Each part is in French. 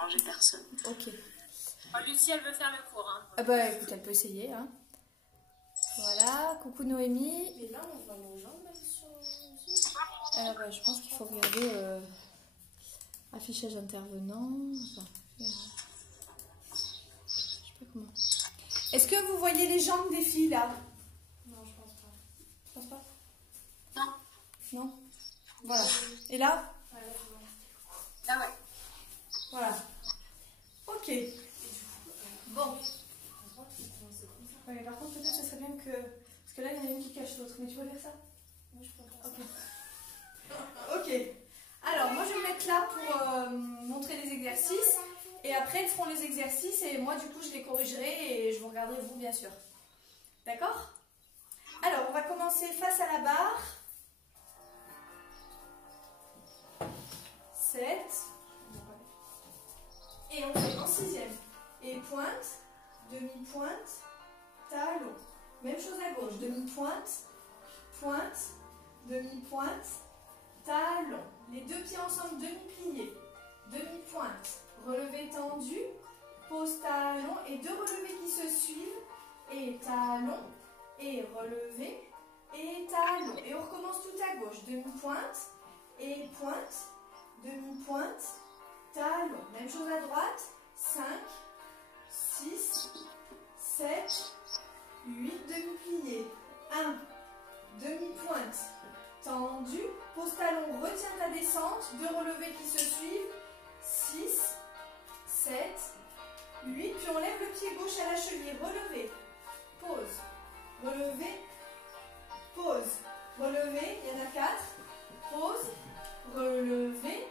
déranger personne. Ok. Lucie, elle veut faire le cours. Hein. Ah bah écoute, elle peut essayer. Hein. Voilà, coucou Noémie. Et là, on voit nos jambes sur... Alors bah, je pense qu'il faut regarder affichage intervenant. Enfin, je sais pas comment. Est-ce que vous voyez les jambes des filles là? Non, je pense pas. Je pense pas. Non. Non. Voilà. Et là? Ouais, là, je vois. Ah ouais. Voilà. Ok. Bon. Ouais, mais par contre, peut-être ce serait bien que... Parce que là, il y en a une qui cache l'autre. Mais tu veux faire ça? Moi, je peux faire Ok. Ok. Alors, moi, je vais me mettre là pour montrer les exercices. Et après, ils feront les exercices. Et moi, du coup, je les corrigerai. Et je vous regarderai, vous, bien sûr. D'accord? Alors, on va commencer face à la barre. 7. Et on fait en sixième. Et pointe, demi-pointe, talon. Même chose à gauche. Demi-pointe, pointe, demi-pointe, talon. Les deux pieds ensemble, demi-plié. Demi-pointe, relevé tendu, pose talon et deux relevés qui se suivent. Et talon, et relevé, et talon. Et on recommence tout à gauche. Demi-pointe, et pointe, demi-pointe, talon. Même chose à droite. 5, 6, 7, 8, demi-plié. 1, demi-pointe, tendu, pose talon, retiens ta descente, deux relevés qui se suivent. 6, 7, 8, puis on lève le pied gauche à la cheville, relevé, pause, relevé, pause, relevé, il y en a 4, pause, relevé,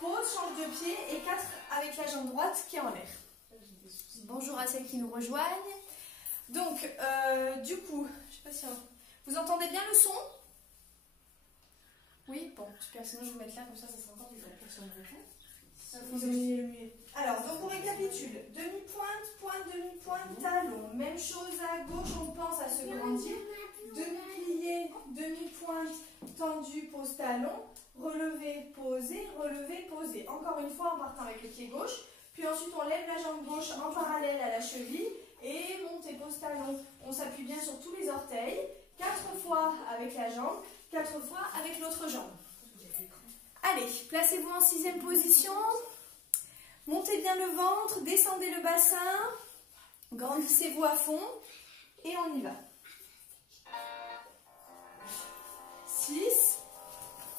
pause, change de pied et 4 avec la jambe droite qui est en l'air. Bonjour à celles qui nous rejoignent. Donc, du coup, je sais pas si vous entendez bien le son? Oui, bon, super, sinon je vais vous mettre là, comme ça sera encore plus facile. Alors, donc on récapitule. Demi-pointe, pointe, demi-pointe, talon. Même chose à gauche, on pense à se grandir. Demi-plié, demi-pointe, tendu, pose talon. Relevé, posé, relevé, posé. Encore une fois en partant avec le pied gauche. Puis ensuite on lève la jambe gauche en parallèle à la cheville. Et montée, pose talon. On s'appuie bien sur tous les orteils. 4 fois avec la jambe, 4 fois avec l'autre jambe. Allez, placez-vous en sixième position. Montez bien le ventre, descendez le bassin. Grandissez-vous à fond. Et on y va. 6,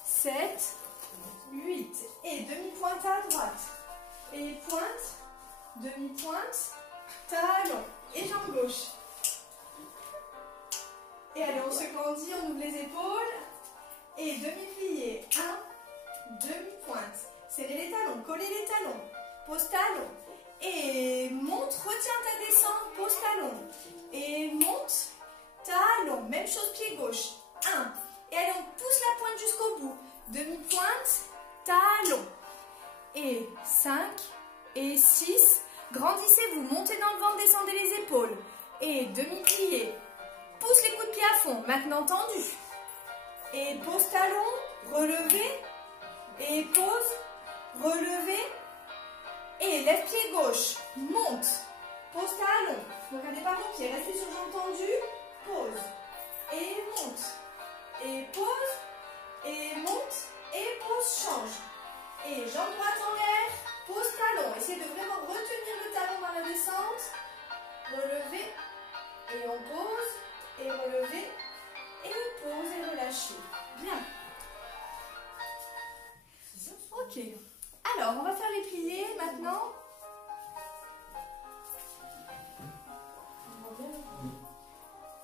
7, 8. Et demi-pointe à droite. Et pointe, demi-pointe, talon. Et jambe gauche. Et allez, on se grandit, on ouvre les épaules. Et demi-plié. 1, demi-pointe. Serrez les talons, collez les talons. Pose talon. Et monte, retiens ta descente, pose talon. Et monte, talon. Même chose, pied gauche. 1. Et allez, on pousse la pointe jusqu'au bout. Demi-pointe, talon. Et 5 et 6. Grandissez-vous, montez dans le ventre, descendez les épaules. Et demi-plié. Pousse les coups de pied à fond, maintenant tendu. Et pose talon, relevé. Et pose, relevé. Et lève pied gauche, monte. Pose talon. Ne regardez pas vos pieds, restez sur jambe tendue. Pose. Et monte. Et pose. Et monte. Et pose, change. Et jambe droite en l'air. Pose talon. Essayez de vraiment retenir le talon dans la descente. Relevé. Et on pose. Et relevé. Et pose et relâchez. Bien. Ok. Alors, on va faire les pliés maintenant.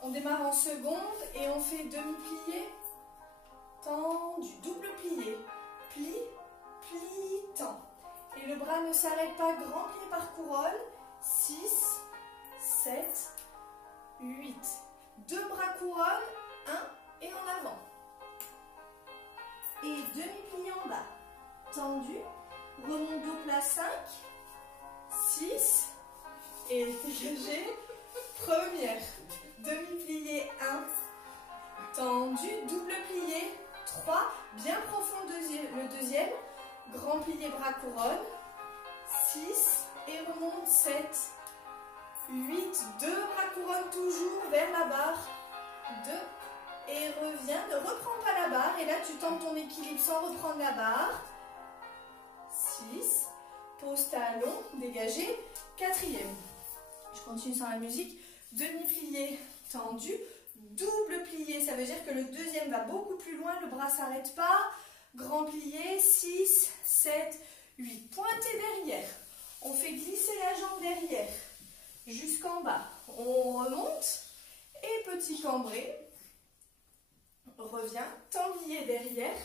On démarre en seconde et on fait demi-plié, tendu, double plié, pli, pli, tend. Et le bras ne s'arrête pas, grand plié par couronne. 6, 7, 8. Deux bras couronne, 1 et en avant. Et demi-plié en bas, tendu. Remonte au plat 5, 6, et dégagé, première, demi-plié 1, tendu, double plié 3, bien profond le deuxième, grand plié bras couronne, 6 et remonte, 7, 8, 2 bras couronne toujours vers la barre, 2 et reviens, ne reprends pas la barre et là tu tentes ton équilibre sans reprendre la barre, 6, pose talon, dégagé, 4e, je continue sans la musique, demi-plié tendu, double plié, ça veut dire que le deuxième va beaucoup plus loin, le bras ne s'arrête pas, grand plié, 6, 7, 8, pointé derrière, on fait glisser la jambe derrière, jusqu'en bas, on remonte, et petit cambré, revient, tablier derrière,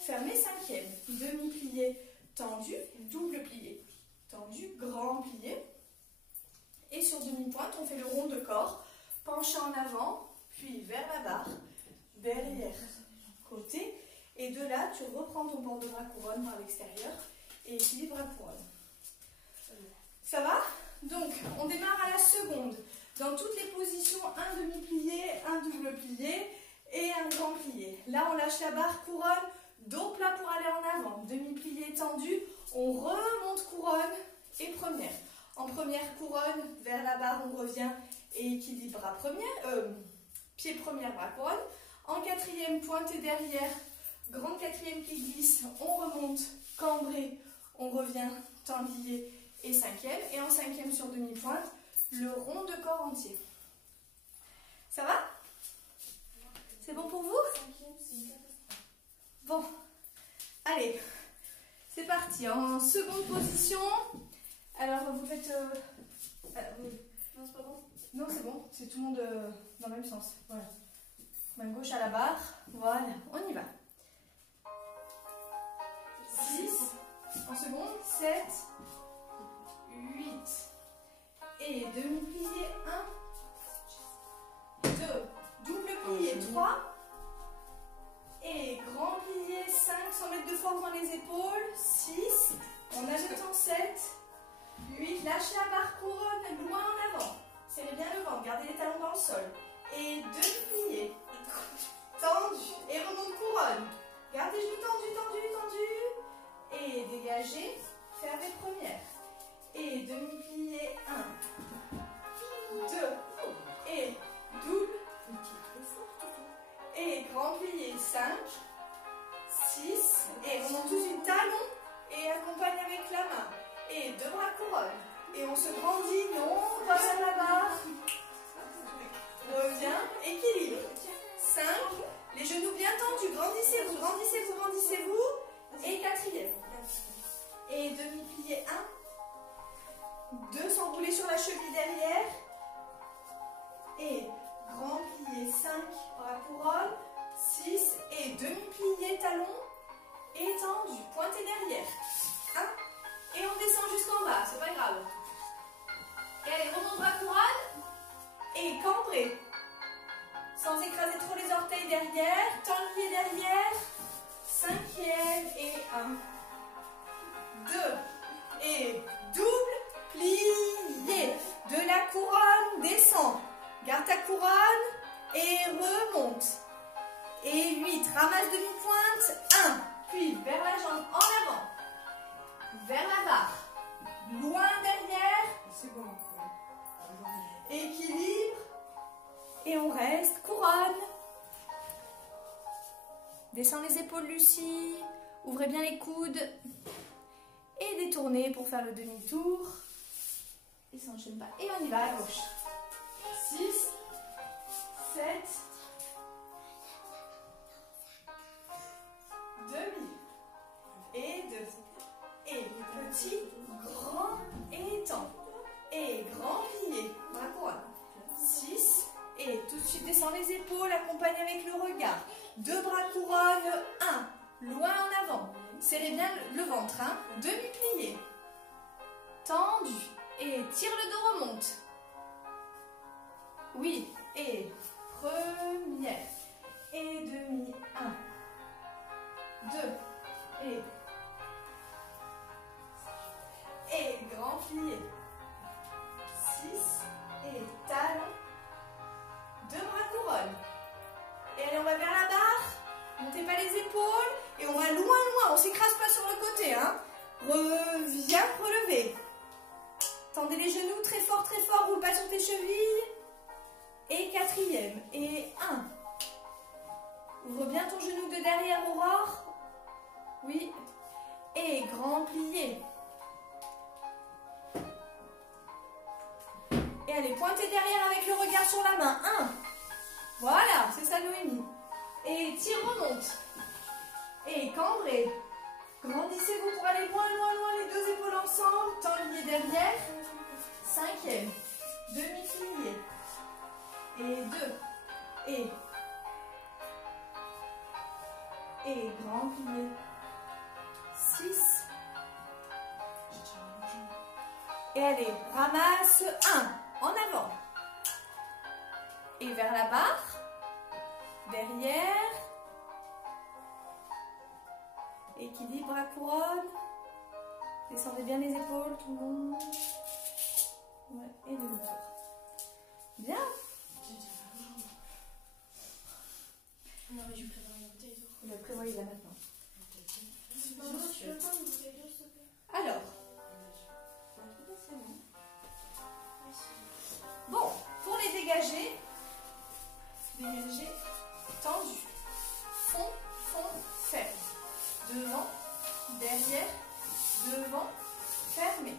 fermé 5e, demi-plié tendu, double plié, tendu, grand plié, et sur demi-pointe, on fait le rond de corps, penché en avant, puis vers la barre, derrière, côté, et de là, tu reprends ton bord de bras couronne par l'extérieur, et équilibre bras couronne. Ça va? Donc, on démarre à la seconde. Dans toutes les positions, un demi-plié, un double plié et un grand plié. Là, on lâche la barre couronne, dos plat pour aller en avant. Demi-plié tendu, on remonte couronne et première. En première couronne, vers la barre, on revient et équilibre bras pied première, bras couronne. En quatrième, pointé derrière, grand quatrième qui glisse, on remonte, cambré, on revient, tablier et 5e. Et en 5e sur demi-pointe, le rond de corps entier. Ça va? C'est bon pour vous? Bon, allez, c'est parti. En seconde position, alors vous faites... Non, c'est pas bon. Non, c'est bon, c'est tout le monde dans le même sens. Voilà. Main gauche à la barre, voilà, on y va. 6, en seconde, 7, 8, et demi-plié, 1, 2, double plié, 3, et grand plié, 5, sans mettre de force dans les épaules, 6, on ajoute en 7, 8, lâchez la barre couronne, loin en avant, serrez bien le ventre, gardez les talons dans le sol, et demi-plié, tendu, et remonte couronne, gardez les genoux tendus, tendus, tendus, et dégagez, fermez première, et demi-plié, 1, 2, et double, et grand plié, 5, 6, et remonte tout une talon, et accompagne avec la main, et deux bras couronne, et on se grandit, non, passe à la barre, revient, équilibre, 5, les genoux bien tendus, grandissez-vous, grandissez-vous, grandissez-vous, et 4e, et demi-plié, 1, 2, s'enrouler sur la cheville derrière, et grand plié, 5, bras couronne, 6, et demi-plié, talon, et tendu, pointé derrière, 1, et on descend jusqu'en bas, c'est pas grave, et allez, remonte bras couronne, et cambré, sans écraser trop les orteils derrière, tends le pied derrière, 5e, et 1, 2, et double plié, de la couronne, descend, garde ta couronne, et remonte, et 8, ramasse demi-pointe, 1, puis vers la jambe, en avant, vers la barre, loin derrière, c'est bon, équilibre, et on reste, couronne, descends les épaules Lucie, ouvrez bien les coudes, et détournez pour faire le demi-tour, et s'enchaîne pas, et on y va à gauche, 6, 7, demi, et 2, et petit, grand, et étend, et grand plié, bras couronne, 6, et tout de suite descend les épaules, accompagne avec le regard, 2 bras couronne, 1, loin en avant, serrez bien le ventre, demi-plié, tendu, et tire le dos, remonte, oui, et première, et demi, 1, 2, et grand plié, 6, et talon, 2 bras couronne, et allez, on va vers la barre, montez pas les épaules, et on va loin, loin, on s'écrase pas sur le côté, reviens, relevé, Tendez les genoux très fort, roule pas sur tes chevilles. Et quatrième. Et 1. Ouvre bien ton genou de derrière, Aurore. Oui. Et grand plié. Et allez, pointez derrière avec le regard sur la main. 1. Voilà, c'est ça Noémie. Et tire, remonte. Et cambrez. Grandissez-vous pour aller loin, les deux épaules ensemble. Temps lié derrière. 5e. Demi-plié. Et 2. Et grand plié. 6. Et allez, ramasse 1. En avant. Et vers la barre. Derrière. Équilibre à couronne. Descendez bien les épaules, tout le monde. Ouais, et demi-tour. Bien. Non, mais je vais préparer la bouteille d'eau. On va prévoyer là maintenant. Maman, tu veux pas une bouteille d'eau, s'il te plaît? Alors. Bon, pour les dégager, tendu. Fond, ferme. Devant, derrière, devant, fermé.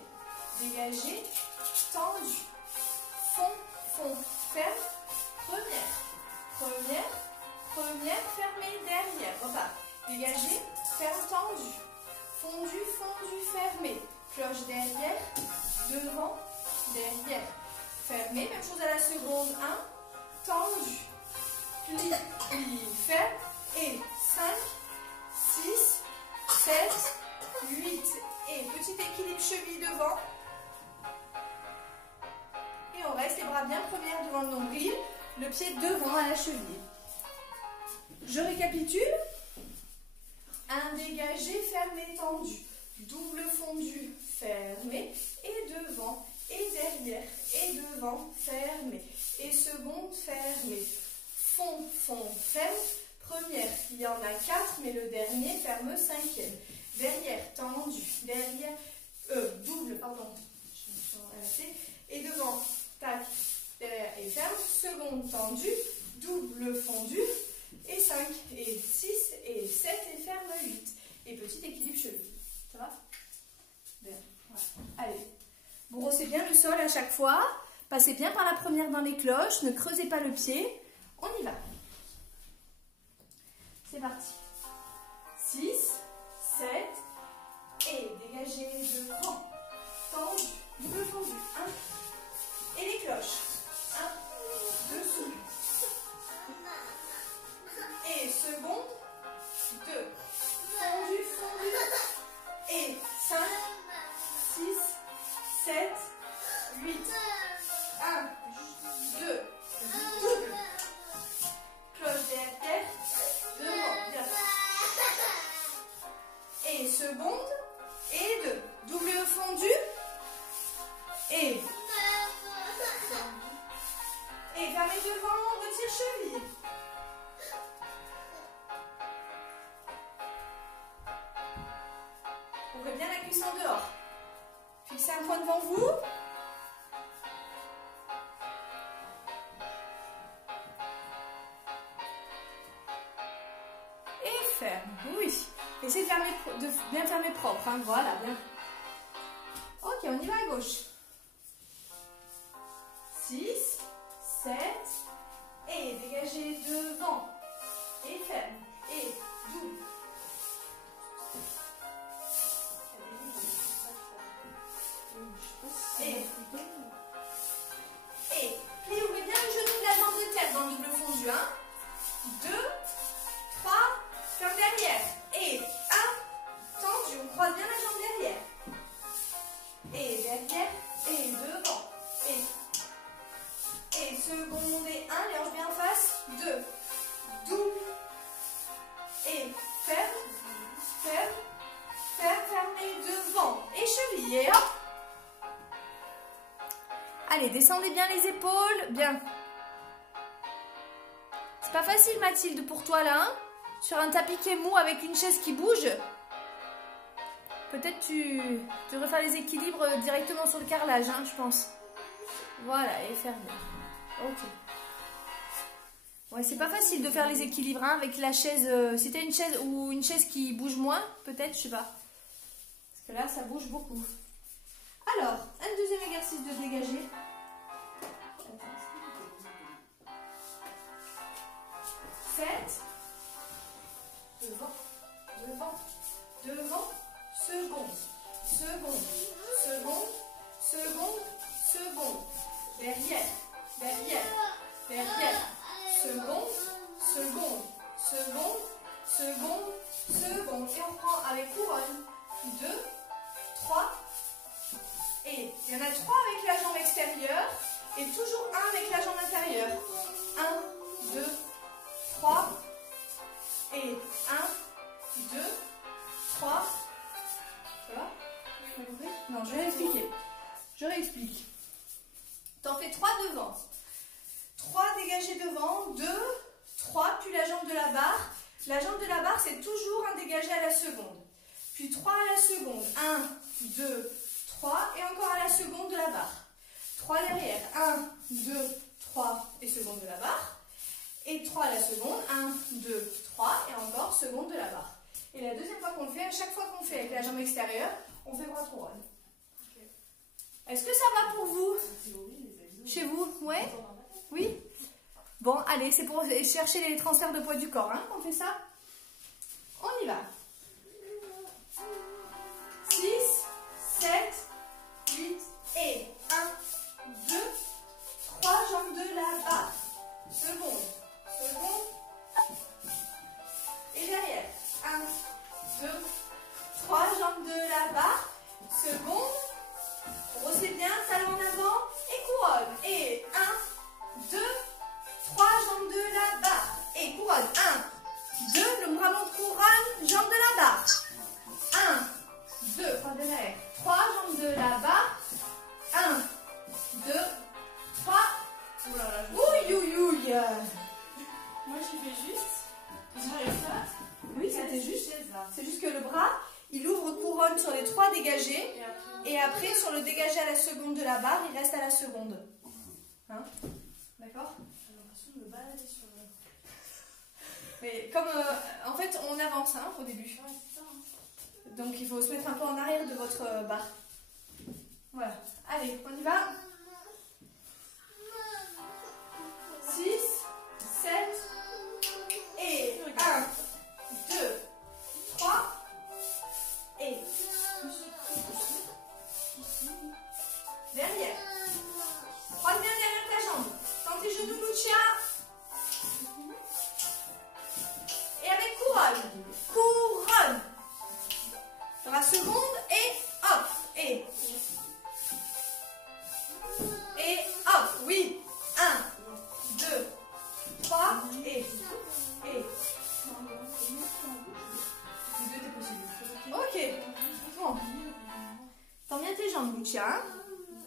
Dégagé, tendu. Fond, ferme. Première, fermé, derrière. Repart. Dégagé, ferme, tendu. Fondu, fermé. Cloche derrière, devant, derrière. Fermé, même chose à la seconde. 1, tendu. Plie, ferme. Et 5, 6, 7, 8. Et petit équilibre cheville devant. Et on reste les bras bien première devant le nombril. Le pied devant à la cheville. Je récapitule. Un dégagé, fermé, tendu. Double fondu, fermé. Et devant, et derrière, et devant, fermé. Et seconde, fermé. Fond, ferme. Première, il y en a 4, mais le dernier ferme 5e. Derrière, tendu. Derrière, double, pardon. Je me suis arrêtée. Et devant, tac, derrière et ferme. Seconde, tendue. Double fondu. Et 5, et 6, et 7, et ferme 8. Et petit équilibre cheville. Ça va? Bien. Voilà. Allez. Brossez bien le sol à chaque fois. Passez bien par la première dans les cloches. Ne creusez pas le pied. On y va. C'est parti. 6, 7, et dégagez devant. Tendu, double fondu. 1. Et les cloches. 1, dessous. Et seconde. 2. Fondu. Et 5, 6, 7, 8. 1, 2. Double. Cloche derrière. Devant. Bien. Et seconde. Et 2. Double fondu. Et fermez devant. Retire cheville. Ouvrez bien la cuisse en dehors. Fixez un point devant vous. Et ferme. Oui. Essayez de bien fermer propre. Hein. Voilà. Bien. Ok, on y va à gauche. 6, 7. Et dégagez devant. Et ferme. Et double. Et puis ouvrez bien le genou de la jambe de tête dans le double fondu. 1, 2, 3, ferme derrière. Et 1, tendu. On croise bien la jambe derrière. Et derrière, et devant. Et seconde et 1, les hanches bien en face. 2, double. Et ferme, fermez devant. Et cheville. Et hop. Allez, descendez bien les épaules. Bien. C'est pas facile, Mathilde, pour toi, là. Hein, sur un tapis qui est mou avec une chaise qui bouge. Peut-être tu devrais faire les équilibres directement sur le carrelage, hein, je pense. Voilà, et fermer. Ok. Ouais, c'est pas facile de faire les équilibres hein, avec la chaise. Si t'as une chaise ou une chaise qui bouge moins, peut-être, je sais pas. Parce que là, ça bouge beaucoup. Alors, un deuxième exercice de dégager. Faites devant, devant, devant, seconde, seconde, seconde, seconde, seconde, derrière, derrière, derrière, seconde, seconde, seconde, seconde, seconde. Et on prend avec couronne 2, 3, et il y en a 3 avec la jambe extérieure et toujours 1 avec la jambe intérieure. 1, 2, 3 et 1, 2, 3. Ça va? Non, je vais réexpliquer. Je réexplique. T'en fais 3 devant. 3 dégagés devant, 2, 3, puis la jambe de la barre. La jambe de la barre, c'est toujours un dégagé à la seconde. Puis 3 à la seconde. 1, 2, 3 et encore à la seconde de la barre. 3 derrière. 1, 2, 3 et seconde de la barre. Et 3 à la seconde, 1, 2, 3, et encore seconde de la barre. Et la deuxième fois qu'on le fait, à chaque fois qu'on fait avec la jambe extérieure, on fait bras couronne. Okay. Est-ce que ça va pour vous? Chez vous? Ouais? Oui? Bon, allez, c'est pour chercher les transferts de poids du corps, hein, qu'on fait ça? On y va. 6, 7, 8, et 1, 2, 3 jambes de la barre. Seconde. Seconde, et derrière, 1, 2, 3 jambes de la barre, seconde, brossez bien, talon en avant, et couronne, et 1, 2, 3 jambes de la barre, et couronne, 1, 2, le bras monte couronne, jambes de la barre, 1, 2, 3 derrière, 3 jambes de la barre, 1, 2, 3, ouille, ouille, ouille. Moi, j'y vais juste. J'arrive pas. Oui, c'était juste. C'est juste que le bras, il ouvre couronne sur les 3 dégagés. Et après, sur le dégagé à la seconde de la barre, il reste à la seconde. Hein? D'accord? J'ai l'impression de me balader sur le... Mais comme, en fait, on avance hein, au début. Ouais, c'est ça. Hein. Donc, il faut se mettre un peu en arrière de votre barre. Voilà. Allez, on y va. 6, 7, et 1, 2, 3, et derrière. Prends bien derrière ta jambe. Tends tes genoux, Lucia. Et avec couronne. Couronne. Dans la seconde, et hop. Et hop. Oui. 1, 2, 3, et. Ok. Bon. Tends bien tes jambes, Lucia. Hein,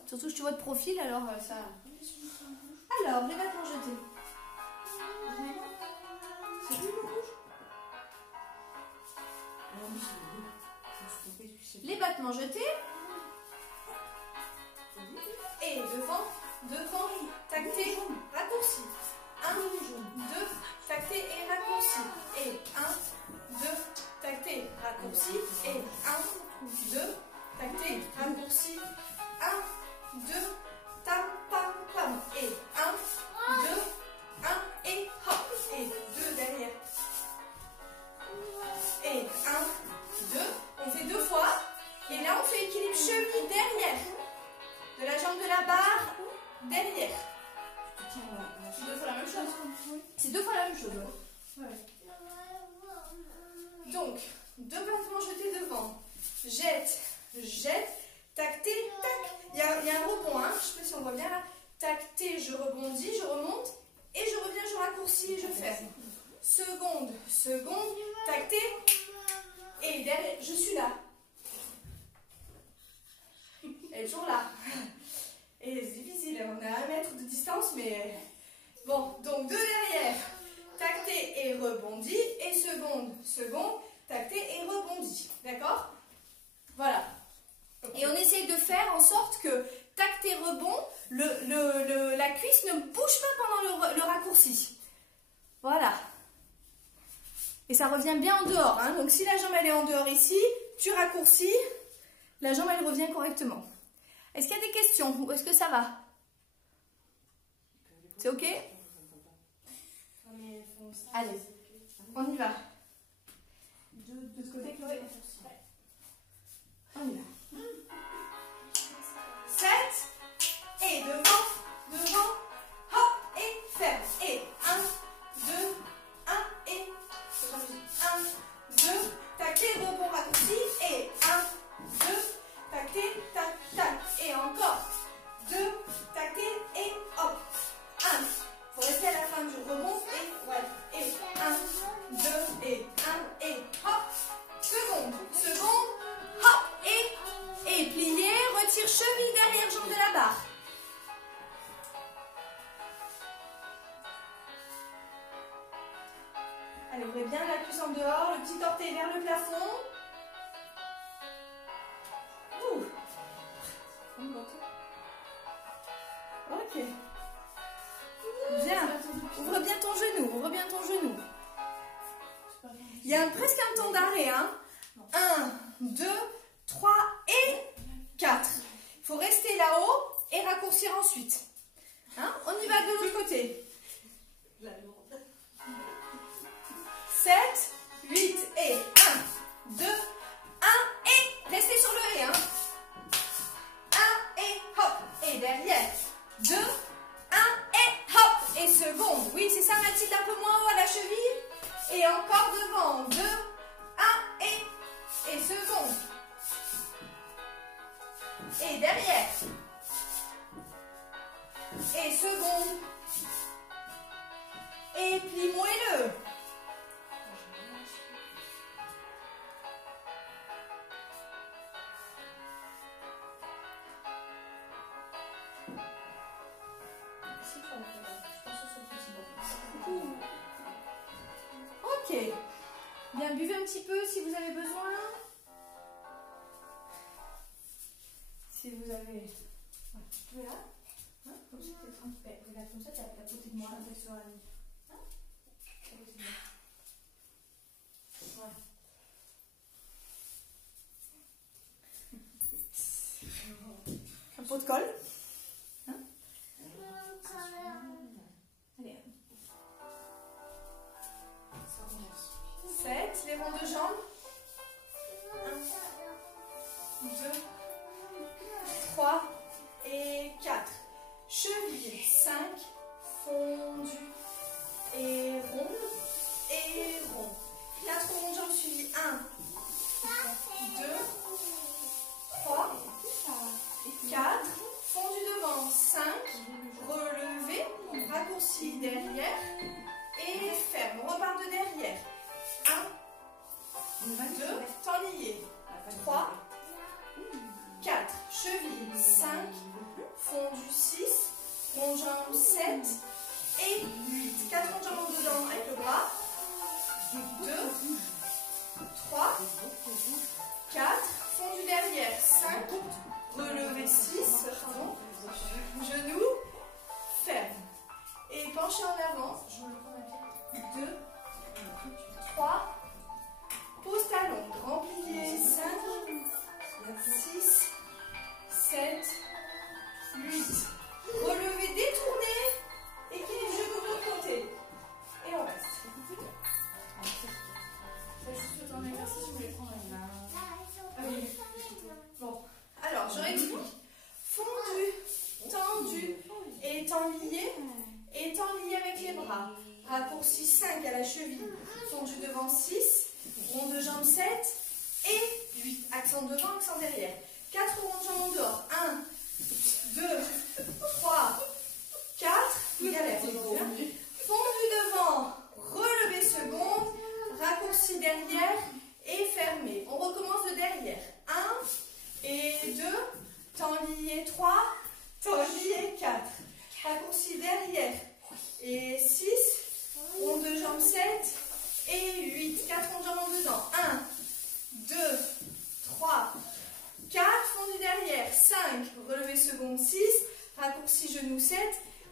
surtout que tu vois de profil, alors ça. Alors, les vêtements jetés. C'est plus le rouge. Les battements jetés. Et devant, tacté, raccourci. 1, 2, tacté et raccourci. Et 1, 2, tacté, raccourci. Et 1, 2, tacté, raccourci. 1, 2, tam, pam, pam. Et 1, 2, 1, et hop. Et 2 derrière. Et 1, 2. On fait 2 fois. Et là, on fait équilibre cheville derrière. De la jambe de la barre, derrière. C'est 2 fois la même chose. C'est 2 fois la même chose. Ouais. Donc, 2 battements jetés devant. Jette, jette, tacté, tac. Il y a un rebond, hein. Je ne sais pas si on voit bien là. Tacté, je rebondis, je remonte. Et je reviens, je raccourcis et je fais. Seconde, seconde, tacté. Et derrière, je suis là. Elle est toujours là. Et c'est difficile, on est à 1 mètre de distance, mais... Bon, donc 2 derrière. Tacté et rebondi. Et seconde, seconde, tacté et rebondi. D'accord? Voilà. Et on essaye de faire en sorte que, tac, tes rebonds, la cuisse ne bouge pas pendant le raccourci. Voilà. Et ça revient bien en dehors. Hein. Donc si la jambe elle est en dehors ici, tu raccourcis, la jambe elle revient correctement. Est-ce qu'il y a des questions ou est-ce que ça va? C'est ok? Allez, on y va. De ce côté, Chloé. On y va. 7, et devant, hop, et ferme. Et 1, 2, 1, et 1, 2, taquet, rebond raccourci, et 1, 2, taquet, tac, tac, et encore 2, taquet, et hop, 1. Faut rester à la fin du rebond, et ouais, et 1, 2, et 1, et hop, seconde, hop, et plié, retire cheville derrière jambe de la barre. Allez, ouvrez bien la cuisse en dehors, le petit orteil vers le plafond. Ouh. Ok. Bien. Ouvre bien ton genou, Il y a presque un temps d'arrêt, hein. 1, 2, 3 et 4. Il faut rester là-haut et raccourcir ensuite. Hein? On y va de l'autre côté. 7, 8 et 1, 2, 1 et restez sur le et. Hein? 1 et hop. Et derrière. 2, 1 et hop. Et seconde. Oui, c'est ça, Mathilde, un peu moins haut à la cheville. Et encore devant. 2, 1 et seconde. Et derrière. Et seconde. Et plie-moi-le. Ok. Bien, buvez un petit peu si vous avez besoin. Si vous avez... Tu es là, hein, comme ça, tu es tranquille. Regarde comme ça, tu es à côté de moi. Sur la ligne. Hein, à côté de moi. Voilà. Un pot de colle. Hein? Allez. 7, les ronds de jambes. 1, 2, 3 et 4. Cheville 5, fondu et rond. 4 ronds de jambes suivis. 1, 2, 3, 4. Fondu devant. 5. Relevé. Raccourci derrière. Et ferme. On repart de derrière. 1, 2, temps lié. 3, 4, cheville 5, fondu 6, rond de jambe 7 et 8. 4 ronds de jambe dedans avec le bras. 2, 3, 4, fondu derrière 5, relevé 6, pardon, genou, ferme. Et penché en avant. 2, 3, pose talon, grand plié 5, 6, 7, 8. Relevez, détournez. Équilibre genou de l'autre côté. Et on reste. C'est juste ton exercice, je voulais prendre une main. Bon, alors je réexplique. Fondu, tendu et temps lié. Et temps lié avec les bras. Raccourci 5 à la cheville. Fondu devant 6. Rond de jambe 7 et 8. Accent devant, accent derrière. 4 ronds de jambe en dehors. 1, 2, 3, 4. Galère. Fondu devant, relevé seconde, raccourci derrière et fermé. On recommence de derrière. 1 et 2, temps lié 3, temps lié 4. Raccourci derrière et 6, rond de jambe 7 et 8. 4 ronds de jambe en dedans. 1, 2, 3, 4, fondu derrière, 5, relevé seconde, 6, raccourci genou, 7,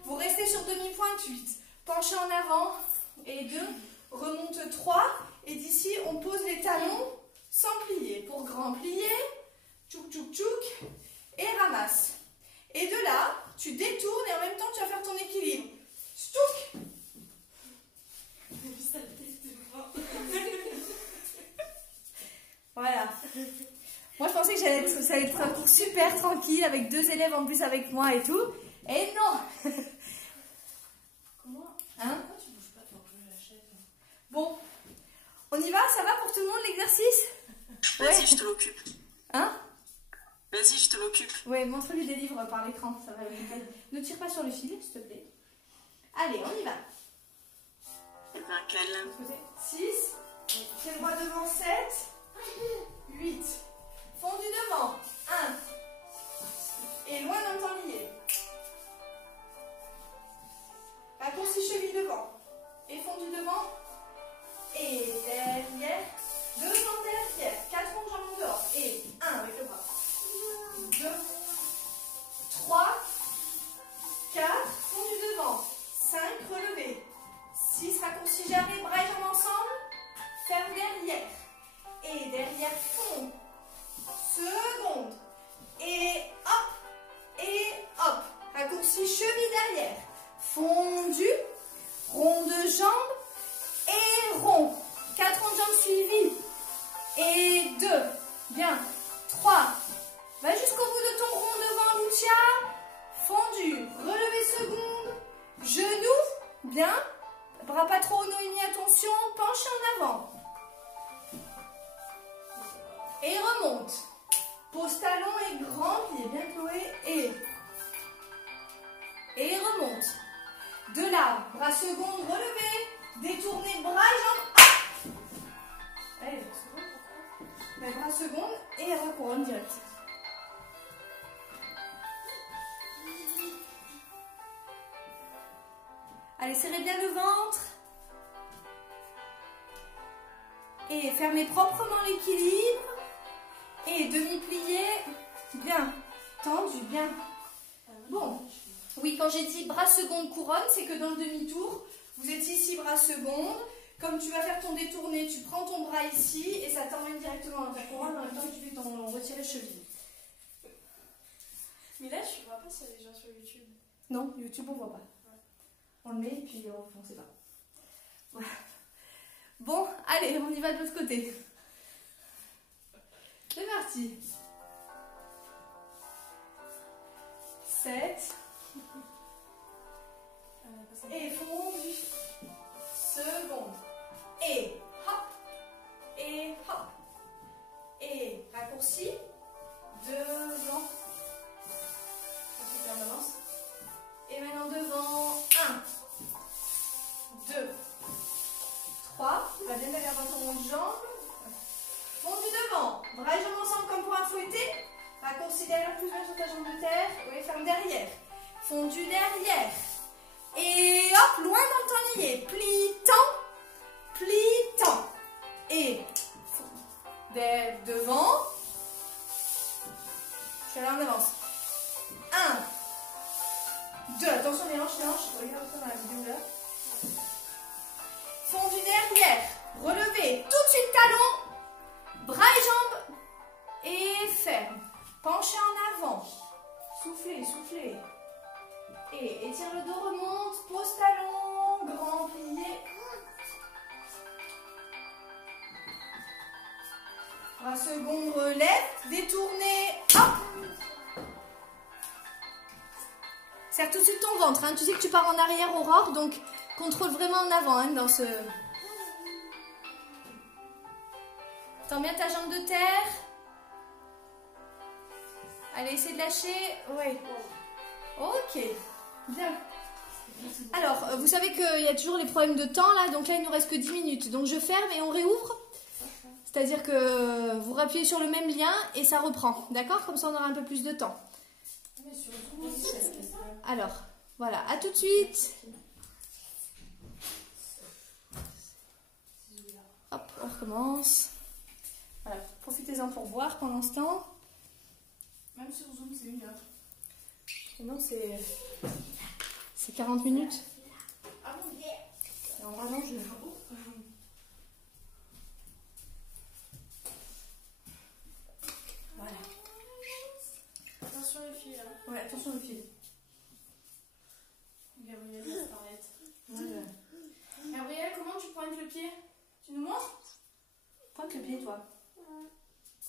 vous restez sur demi-pointe, 8, penchez en avant, et 2, remonte 3, et d'ici on pose les talons sans plier, pour grand plier, tchouk tchouk tchouk, et ramasse. Et de là, tu détournes et en même temps tu vas faire ton équilibre. Tchouk. Voilà. Moi je pensais que ça allait être un cours super tranquille avec 2 élèves en plus avec moi et tout. Et non. Comment? Hein? Pourquoi tu bouges pas tant que je l'achète? Bon, on y va? Ça va pour tout le monde l'exercice? Vas-y, je te l'occupe. Hein? Vas-y, je te l'occupe. Ouais, montre-lui des livres par l'écran, ça va l'occuper. Ne tire pas sur le fil, s'il te plaît. Allez, on y va. Elle veut un câlin. 6, pied droit devant, 7, 8, fondu devant, 1, et loin dans le tablier. Raccourci cheville devant, et fondu devant, et derrière, devant derrière, 4 ronds jambes dehors, et 1 avec le bras, 2, 3, 4, fondu devant, 5, relevé, 6, raccourci jamais, bras et jambes ensemble, ferme derrière, et derrière, fond, seconde, et hop, raccourci cheville derrière, fondu, rond de jambe, et rond, 4 ronds de jambes suivis, et 2, bien, 3, va jusqu'au bout de ton rond devant Lucia, fondu, relevé seconde, genou, bien, bras pas trop haut, Noémie, attention, penché en avant. Et remonte. Pose talon et grand pied, bien Chloé, et remonte. De là, bras seconde, relevé, détourné, bras et jambes, hop. Allez, mais bras seconde et recouronne direct. Allez, serrez bien le ventre. Et fermez proprement l'équilibre. Et demi-plié, bien. Tendu, bien. Bon. Oui, quand j'ai dit bras seconde couronne, c'est que dans le demi-tour, vous êtes ici bras seconde. Comme tu vas faire ton détourné, tu prends ton bras ici et ça t'emmène directement dans ta couronne en même temps que tu fais ton retiré cheville. Mais là, je vois pas s'il y a des gens sur YouTube. Non, YouTube, on voit pas. On le met et puis on sait pas. Voilà. Bon, allez, on y va de l'autre côté. C'est parti. 7. Et fondu. Seconde. Et hop. Et hop. Et raccourci. Devant. Ensuite, on avance. Et maintenant devant. 1. 2. 3. Tu vas bien derrière dans ton rond de jambe. Fondu devant. Bras et jambes ensemble comme pour un fouetté. Raccourci derrière, plus bas sur ta jambe de terre. Oui, ferme derrière. Fondu derrière. Et hop, loin dans le tablier. Plie, tend. Et devant. Je suis allée en avance. 1, 2. Attention, les hanches. Regarde ça dans la vidéo là. Fondu derrière. Relevé. Tout de suite talon. Bras et jambes. Et ferme. Penchez en avant. Soufflez. Et étire le dos, remonte. Pose talon. Grand plié. Bras second, relève. Détournez. Hop. Serre tout de suite ton ventre. Hein. Tu sais que tu pars en arrière, Aurore. Donc, contrôle vraiment en avant hein, dans ce... Tends bien ta jambe de terre. Allez, essaie de lâcher. Oui. Ok. Bien. Alors, vous savez qu'il y a toujours les problèmes de temps là. Donc là, il ne nous reste que 10 minutes. Donc je ferme et on réouvre. C'est-à-dire que vous rappuyez sur le même lien et ça reprend. D'accord? Comme ça, on aura un peu plus de temps. Alors, voilà. À tout de suite. Hop, on recommence. Voilà, profitez-en pour voir pendant ce temps. Même sur Zoom, c'est 1 heure. Non, c'est 40 minutes. Ah bon? Et on rallonge le. Voilà. Attention les filles. Hein. Ouais, attention le fil. Gabriel va s'arrête. Ouais. Gabriel, comment tu pointes le pied? Tu nous montres? Pointe le pied, toi.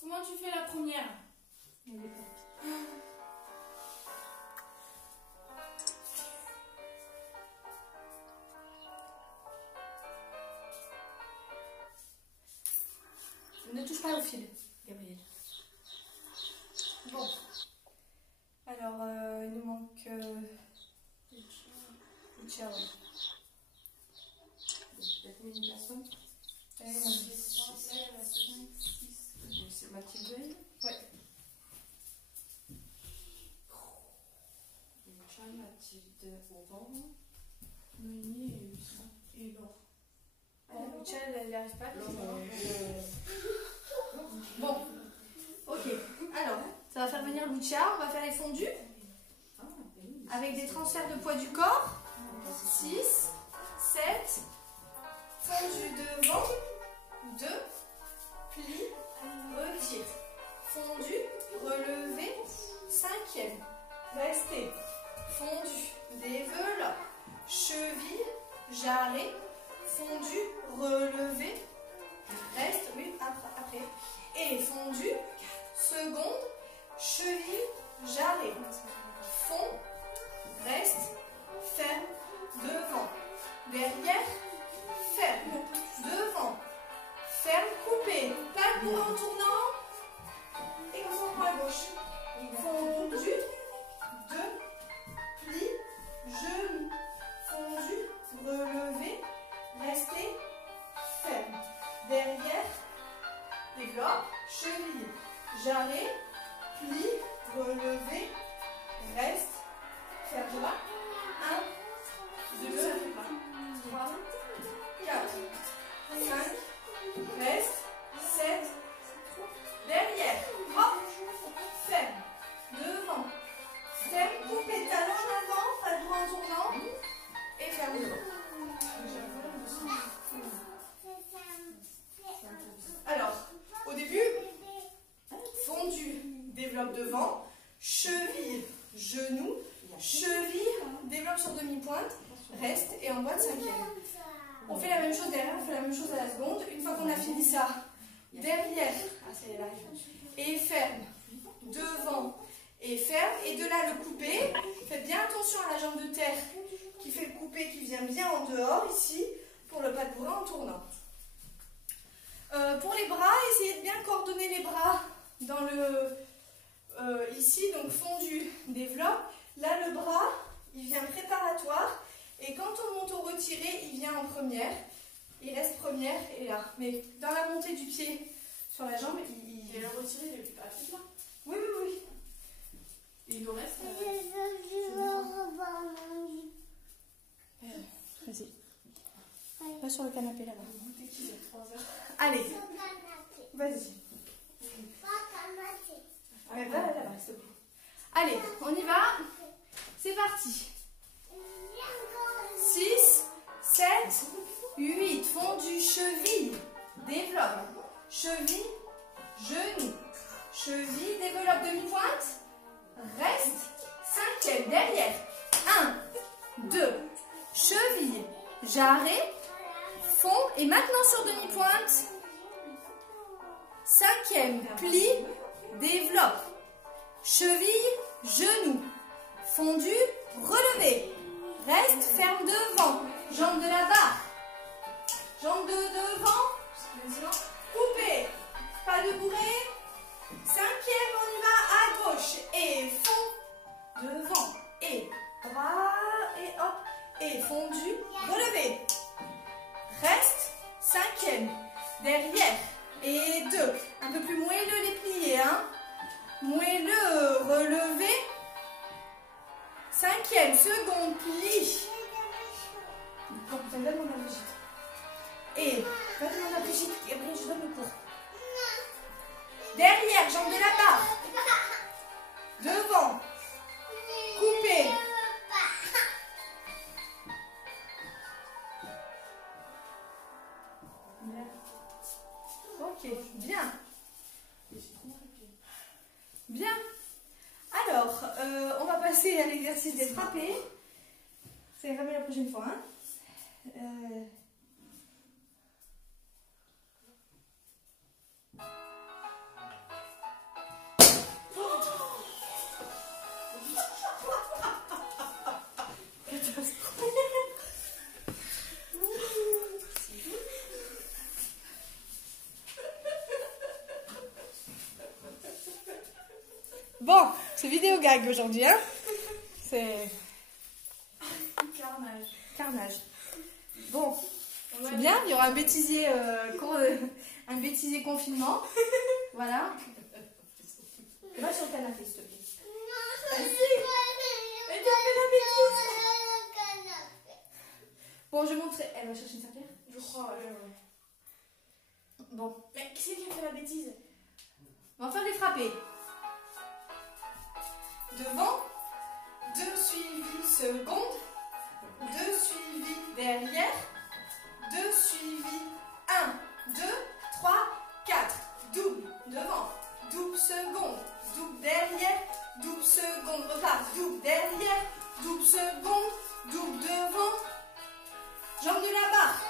Comment tu fais la première? Ne touche pas au fil, Gabriel. Bon. Alors, il nous manque Lucia, ouais. Peut-être une personne. C'est Mathilde. Ouais. Lucia, Mathilde, Aurore. Noémie et Laure. Lucia, elle n'y arrive pas. Bon. Ok. Alors, ça va faire venir Lucia. On va faire les fondus. Avec des transferts de poids du corps. 6, 7. Fondu devant. 2. Pli. Retire. Fondu. Relevé. 5e. Restez. Fondu. Développe. Cheville. Jarret. Fondu. Relevé. Reste. Oui, après. Et fondu. Seconde. Cheville. Jarret. Fond. Reste. Ferme. Devant. Derrière. Ferme. Devant. Ferme. Coupé. Pas de bourrin en tournant. Et concentre à gauche. Fondu. 2. Pli. Genou. Fondu. Relevé. Restez. Ferme. Derrière. Développe. Cheville. Jarret. Pli. Relevé. Reste. Ferme là. 1, 2, 3, 4, 5, reste, 7, derrière, hop, ferme, devant, ferme, coupez talon en avant, pas de bras en tournant, et ferme devant. Alors, au début, fondu, développe devant, cheville, genou, cheville, développe sur demi-pointe, reste et en boîte 5e. On fait la même chose derrière, on fait la même chose à la seconde. Une fois qu'on a fini ça, derrière, et ferme, devant et ferme. Et de là le coupé, faites bien attention à la jambe de terre qui fait le coupé, qui vient bien en dehors ici, pour le pas de bourrin en tournant. Pour les bras, essayez de bien coordonner les bras dans le... ici, donc fondu, développe. Là, le bras, il vient préparatoire. Et quand on monte au retiré, il vient en première. Il reste première et là. Mais dans la montée du pied sur la jambe, il... Et le retiré, il est plus rapide là? Oui, oui, oui. Et il nous reste... Vas-y. Va sur le canapé là-bas. Allez. Vas-y. Ouais, va là-bas, s'il te plaît. Allez, on y va. C'est parti. 6, 7, 8. Fondu, cheville. Développe. Cheville, genou. Cheville, développe demi-pointe. Reste. 5e, derrière. 1, 2. Cheville, jarret. Fond. Et maintenant sur demi-pointe. 5e, pli. Développe. Cheville, genou. Fondu, relevé. Reste, ferme devant. Jambe de la barre. Jambe de devant. Coupé. Pas de bourré. 5e, on y va à gauche. Et fond. Devant. Et bras. Et hop. Et fondu. Relevé. Reste. 5e. Derrière. Et 2. Un peu plus moelleux les pliés. Hein. Moelleux. Relevé. 5e, seconde, pli. Bon, ça me donne mon Brigitte. Et, va demander à Brigitte, et Brigitte, je donne le cours. Derrière, jambe de la barre. devant, coupé. Ok, bien. Bien. Alors, on va passer à l'exercice des frappés. Ça ira mieux la prochaine fois. Hein. Bon, c'est vidéo gag aujourd'hui, hein. C'est Carnage. carnage. Bon, c'est bien, il y aura un bêtisier, un bêtisier confinement. Voilà. Va sur le canapé, s'il te plaît. Mais tu as fait la bêtise. Bon, je vais montrer. Elle va chercher une serviette. Je crois, ouais. Bon, Mais qui c'est qui a fait la bêtise? on va faire les frappés. Devant, 2 suivis secondes, 2 suivis derrière, 2 suivis 1, 2, 3, 4. Double devant, double seconde, double derrière, double seconde, repart, double derrière, double seconde, double devant, jambe de la barre.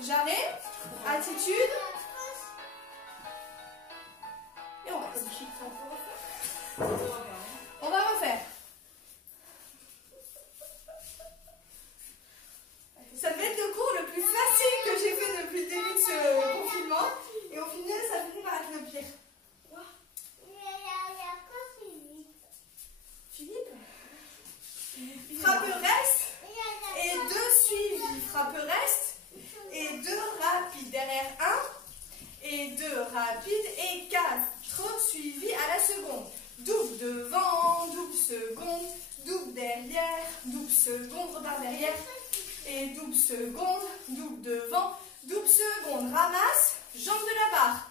J'arrête, attitude. Et on reste. On va refaire. Ça devait être le cours le plus facile que j'ai fait depuis le début de ce confinement. Et au final, ça finit par être le pire. Philippe. Frappe reste. Et 2 suivis. Frappe reste. Et 2 rapides. Derrière 1. Et 2 rapides. Et 4 suivis à la seconde. Double devant, double seconde, double derrière, double seconde, repart derrière. Et double seconde, double devant, double seconde. Ramasse, jambe de la barre.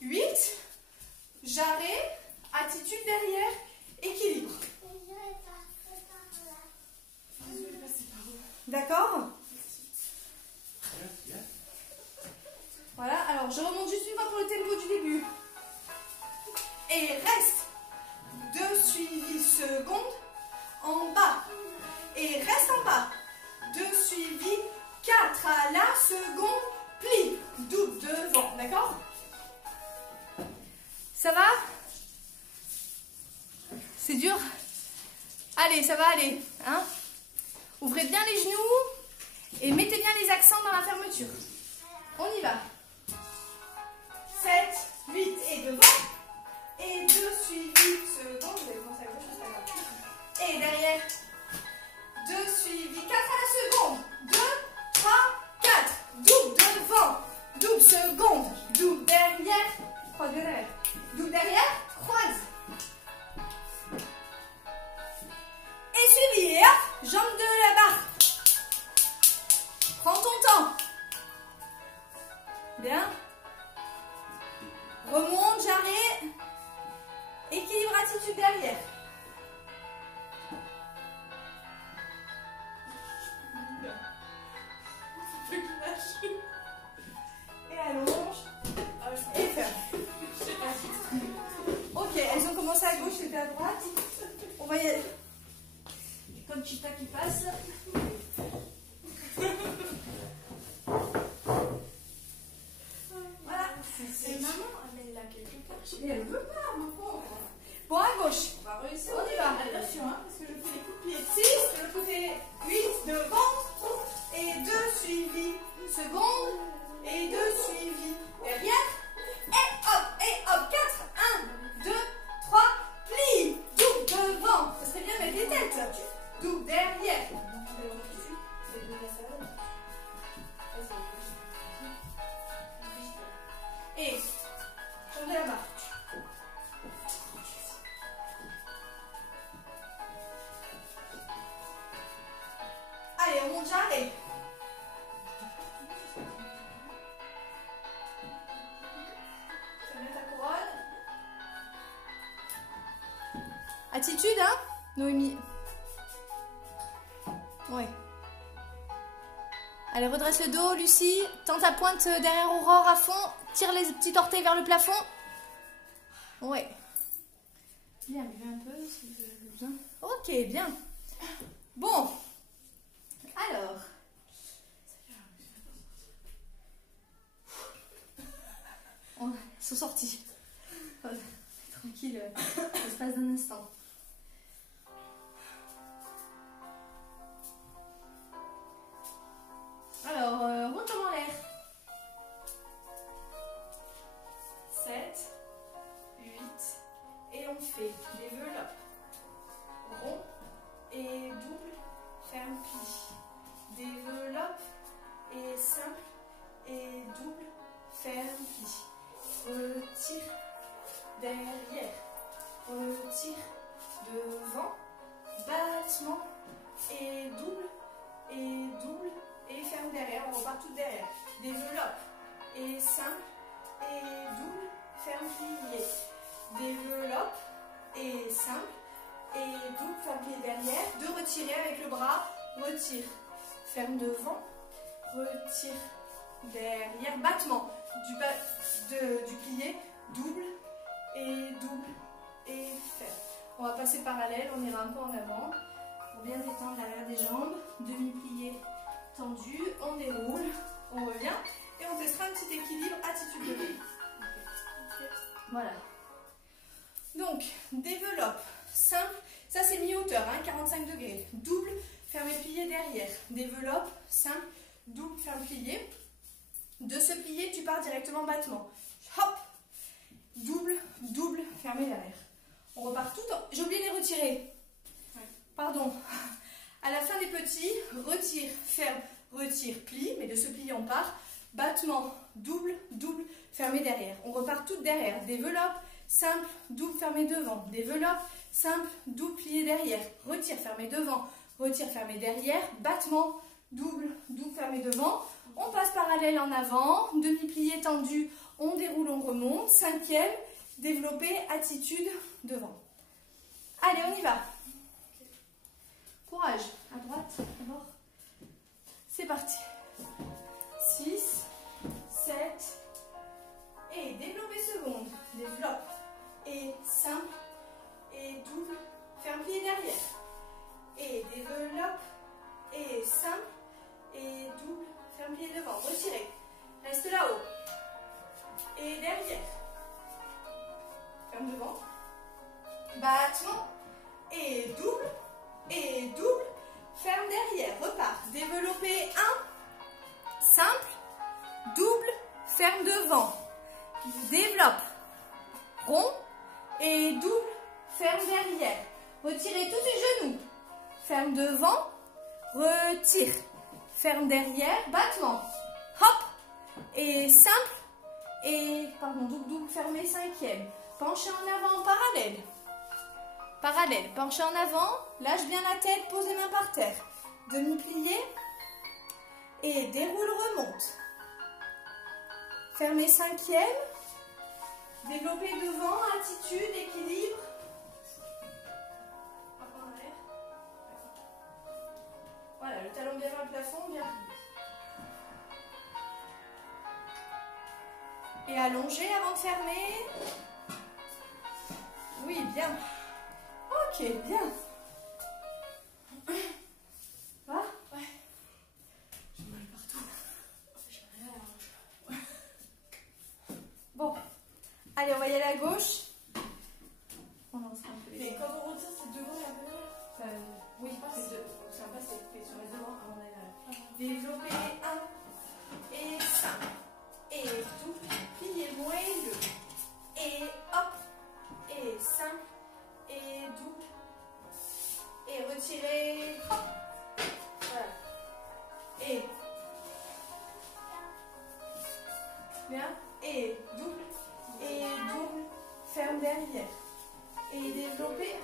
8, jarret, attitude derrière, équilibre. D'accord? Voilà, alors je remonte juste une fois pour le tempo du début. Et reste 2 suivis secondes en bas. Et reste en bas. 2 suivis 4 à la seconde. Plie. Double devant. D'accord? Ça va? C'est dur? Allez, ça va aller. Hein? Ouvrez bien les genoux et mettez bien les accents dans la fermeture. On y va. 7, 8 et devant. Et 2 suivis secondes. Je vais commencer à gauche, c'est pas grave. Et derrière. 2 suivis 4 à la seconde. 2, 3, 4. Double devant. Double seconde. Double derrière. Croise derrière. Double derrière. Croise. Et suivi. Et hop. Jambe de la barre. Prends ton temps. Bien. Remonte, jarret. Équilibre, attitude derrière. Et allonge. Et ferme. Ok, elles ont commencé à gauche, c'était à droite. On va y aller. Comme Chita qui passe. Voilà. C'est maman, elle l'a quelque part. Et elle veut pas, ma pauvre. Bon, à gauche. On va réussir. On y va. Attention, hein, parce que je fais les coups de pied. 6, de l'autre côté, 8 devant, et 2 suivis secondes, et 2 suivis derrière, et hop, 4, 1, 2, 3, plie, double devant, ça serait bien mettre les têtes, double derrière, et tournez la barre. Allez, on monte, j'arrête. Attitude, hein, Noémie? Oui. Allez, redresse le dos, Lucie. Tends ta pointe derrière Aurore à fond. Tire les petits orteils vers le plafond. Oui. Bien, buvez un peu si vous avez besoin. Ok, bien. Bon. Alors. Ils sont sortis. Tranquille, ça se passe d'un instant. Alors, retourne en l'air. 7, 8, et on fait développe, rond et double, ferme pli. Développe et simple et double, ferme pli. Retire derrière, retire devant, battement et double et ferme derrière, on repart tout derrière. Développe et simple et double, ferme plié. Développe et simple et double, ferme plié derrière. De retirer avec le bras, retire, ferme devant, retire derrière, battement du plié, double et ferme. On va passer parallèle, on ira un peu en avant pour bien détendre l'arrière des jambes, demi-plié tendu, on déroule, on revient et on testera un petit équilibre attitude de dos. Voilà. Donc, développe, simple, ça c'est mi-hauteur, hein, 45 degrés. Double, fermé plié derrière. Développe, simple, double, ferme plié. De ce plié, tu pars directement battement. Hop, double, fermé derrière. On repart tout en... J'ai oublié de les retirer. Pardon. À la fin des petits, retire, ferme, retire, plie. Mais de ce plié, on part. Battement, double, fermé derrière. On repart tout derrière. Développe, simple, double, fermé devant. Développe, simple, double, plié derrière. Retire, fermé devant. Retire, fermé derrière. Battement, double, fermé devant. On passe parallèle en avant. Demi-plié tendu. On déroule, on remonte. Cinquième, développer, attitude, devant. Allez, on y va. Courage. À droite, d'abord. C'est parti. 6, 7, et développer seconde. Développe. Et simple, et double, ferme plié derrière. Et développe, et simple, et double, ferme plié devant. Retirez. Reste là-haut. Et derrière. Ferme devant. Battement. Et double, ferme derrière. Repart. Développer 1. Simple. Double. Ferme devant. Développe. Rond. Et double. Ferme derrière. Retirez tous les genoux. Ferme devant. Retire. Ferme derrière. Battement. Hop. Et simple. Et, pardon, double fermé, cinquième. Penchez en avant, parallèle. Parallèle, penchez en avant. Lâche bien la tête, pose les mains par terre. Demi-plié. Et déroule, remonte. Fermez, cinquième. Développez devant, attitude, équilibre. Voilà, le talon bien vers le plafond, bien. Et allongez avant de fermer. Oui, bien. Ok, bien. Va? Ouais. J'ai mal partout. J'ai rien à la hanche. Bon. Allez, on va y aller à gauche. On lancera un peu les. Mais quand on retire, c'est devant la bonne. Oui, c'est deux. C'est un passé. Sur les devant avant d'aller là. Développer 1 et 5. Et tout. Pliez moins et 2. Et hop. Et 5. Et double. Et retirez. Hop. Voilà. Et. Bien. Et double. Et double. Ferme derrière. Et développez.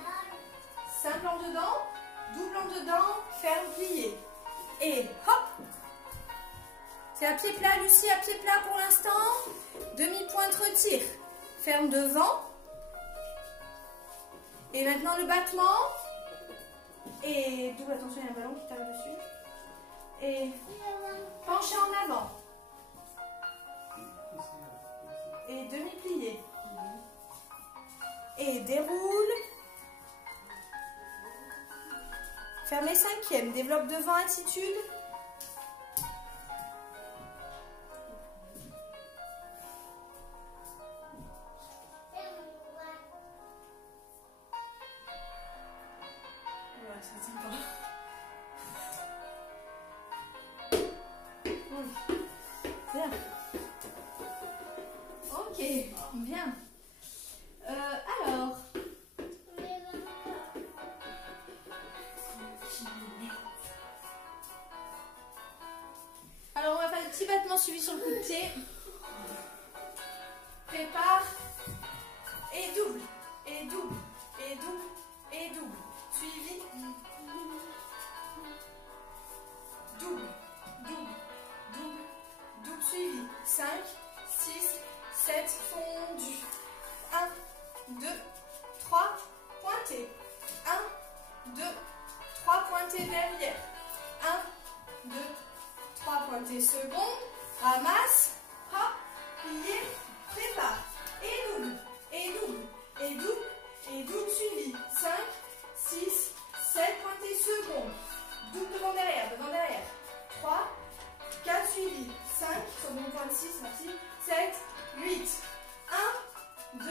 Simple en dedans. Double en dedans. Ferme plié. Et hop. C'est à pied plat, Lucie, à pied plat pour l'instant. Demi-pointe retire. Ferme devant. Et maintenant le battement. Et double, attention, il y a un ballon qui tape dessus. Et penché en avant. Et demi-plié. Et déroule. Fermez 5e. Développe devant, attitude. Bien. Ok, bien. Alors. Alors, on va faire le petit battement suivi sur le coup de pied. Prépare. Et double. Et double. Et double. Et double. Suivi. Double. Double. Double. Double suivi. 5, 6, 7, fondu. 1, 2, 3, pointé. 1, 2, 3, pointé derrière. 1, 2, 3, pointé seconde. Ramasse. Hop. Plié. Prépare. Et double. Et double. Et double. Et double suivi. 5, 6, 7, pointé seconde. Double devant derrière. Devant derrière. 3, 4 suivi. 5, sur mon point de 6, merci. 7, 8. 1, 2,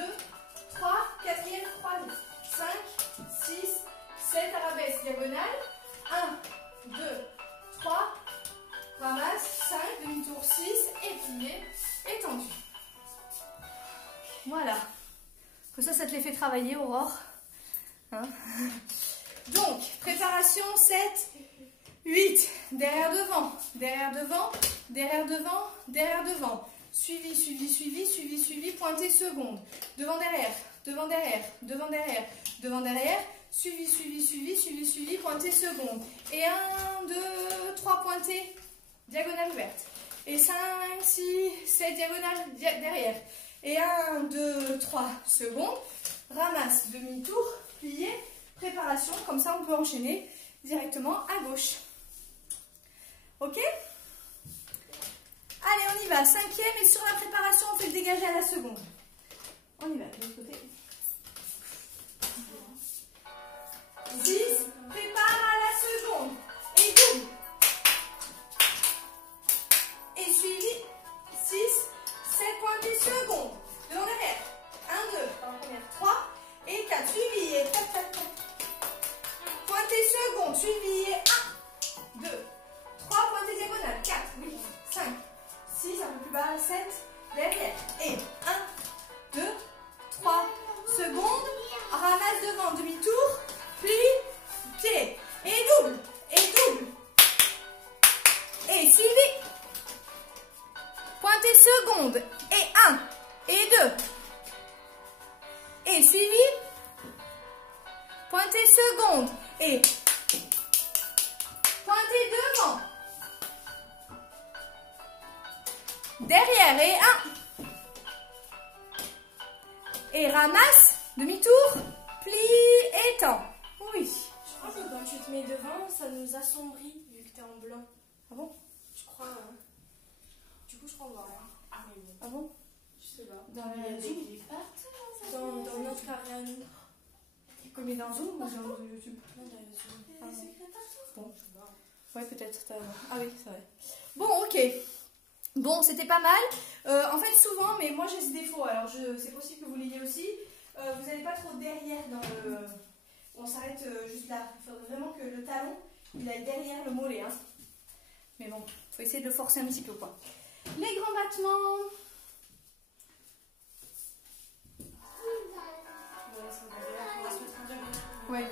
3, 4e, 3e. 5, 6, 7, arabesque, diagonale. 1, 2, 3, ramasse, 5, demi-tour 6, et plié, étendu. Voilà. Comme ça te les fait travailler, Aurore. Hein? Donc, préparation 7, 8. Derrière devant, derrière devant, derrière devant, derrière devant. Suivi, suivi, suivi, suivi, suivi, pointé seconde. Devant derrière, devant derrière, devant derrière, devant derrière. Suivi, suivi, suivi, suivi, suivi, pointé seconde. Et 1, 2, 3 pointés, diagonale ouverte. Et 5, 6, 7 diagonales derrière. Et 1, 2, 3 secondes. Ramasse, demi-tour, plié, préparation. Comme ça, on peut enchaîner directement à gauche. Ok? Allez, on y va. 5e, et sur la préparation, on fait le dégagé à la seconde. On y va, de l'autre côté. 6, prépare à la seconde. Et double. Et suivi. 6, 7 pointés secondes. Devant derrière. 1, 2, par la première. 3 et 4. Suivi. Et 4, 4, 4. Pointé seconde. Suivi. Et 1, 2, 3 pointés diagonales. 4, oui. 5, 6, un peu plus bas. 7, derrière. Et 1, 2, 3 secondes. Ramasse devant. Demi-tour. Pli, pied, et double, et suivi, pointé seconde, et 1, et 2, et suivi, pointé seconde, et pointé devant, derrière, et 1, et ramasse, demi-tour, pli, étend. Oui. Je crois que quand tu te mets devant, ça nous assombrit vu que t'es en blanc. Ah bon? Je crois. Du coup, je crois qu'on voit rien. Mais bon, Ah bon? je sais pas. Dans la Zoom? Dans notre carré à nous. Comme dans Zoom ou dans YouTube? Non, dans les Zoom. Ah bon. Bon. Je sais pas. Ouais, peut-être. Ah oui, c'est vrai. Bon, ok. Bon, c'était pas mal. En fait, souvent, mais moi j'ai ce défaut. Alors, c'est possible que vous l'ayez aussi. Vous n'allez pas trop derrière dans le... On s'arrête juste là. Il faudrait vraiment que le talon, il aille derrière le mollet. Hein. Mais bon, il faut essayer de le forcer un petit peu, quoi. Les grands battements. On va se mettre en diagonale. Ouais.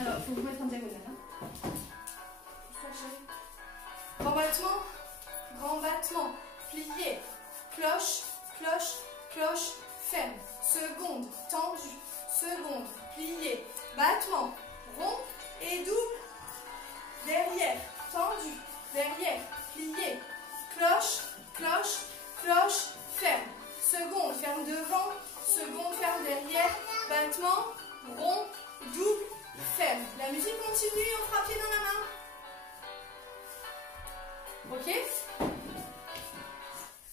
Alors, il faut vous mettre en diagonale. Hein. Grand battement, plié, cloche, cloche, cloche, ferme, seconde, tendu, seconde, plié, battement, rond et double, derrière, tendu, derrière, plié, cloche, cloche, cloche, ferme, seconde. battement, rond, double, ferme. La musique continue, on fera pied dans la main. Ok?